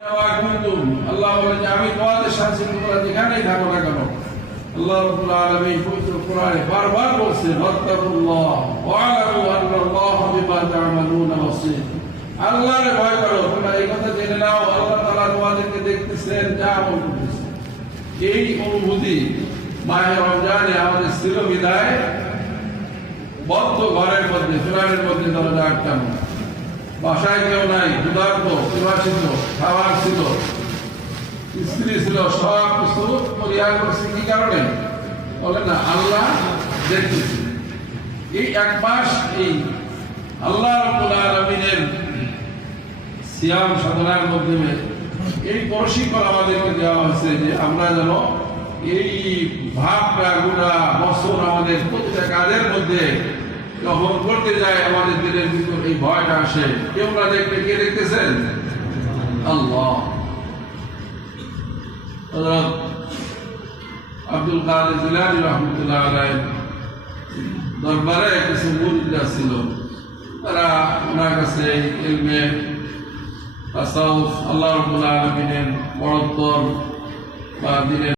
আল্লাহ বলেন যে আমি তোমাদের সাথে তোমরা যেখানেই থাকো না কেন আল্লাহ রাব্বুল আলামিন পবিত্র কোরআনে বারবার বলছেন ওয়াত্তাকুল্লাহ ওয়া আলামু আন্নাল্লাহা বিমা তা'মালুনা বাসীর। আল্লাহরে ভয় করো, তোমরা এই কথা জেনে নাও আল্লাহ তাআলা তোমাদেরকে দেখতেছেন, যা আমল করতেছেন। এই অনুভূতি মাহে রমজানে আমাদের ছিল বিদায় বদ্ধ ঘরের মধ্যে ফ্ল্যাটের মধ্যে দরজা আটকানো, বাসায় কেউ নাই, ক্ষুধার্ত পিপাসিত, খাবার ছিল, স্ত্রী ছিল, সব কিছু পরিহার করছে। কি কারণে বলে না? আল্লাহ দেখতেছে। এই এক মাস এই আল্লাহ রাব্বুল আলামিনের সিয়াম সাধনার মাধ্যমে এই প্রশিক্ষণ আমাদেরকে দেওয়া হয়েছে যে আমরা যেন এই ভাবটা গোটা বছর আমাদের প্রতিটা কাজের মধ্যে যখন করতে যায় আমাদের দিনের ভিতর এই ভয়টা আসে। কেউ না দেখলে কে দেখতেছেন? আল্লাহ। আব্দুল কাদের জিলানী রাহমাতুল্লাহ আলাইহি দরবারে কিছু মুরিদরা ছিল, তারা ওনার কাছে ইলমে তাসাউফ, আল্লাহ রাব্বুল আলামিনের বড়ত্ব বা দিনের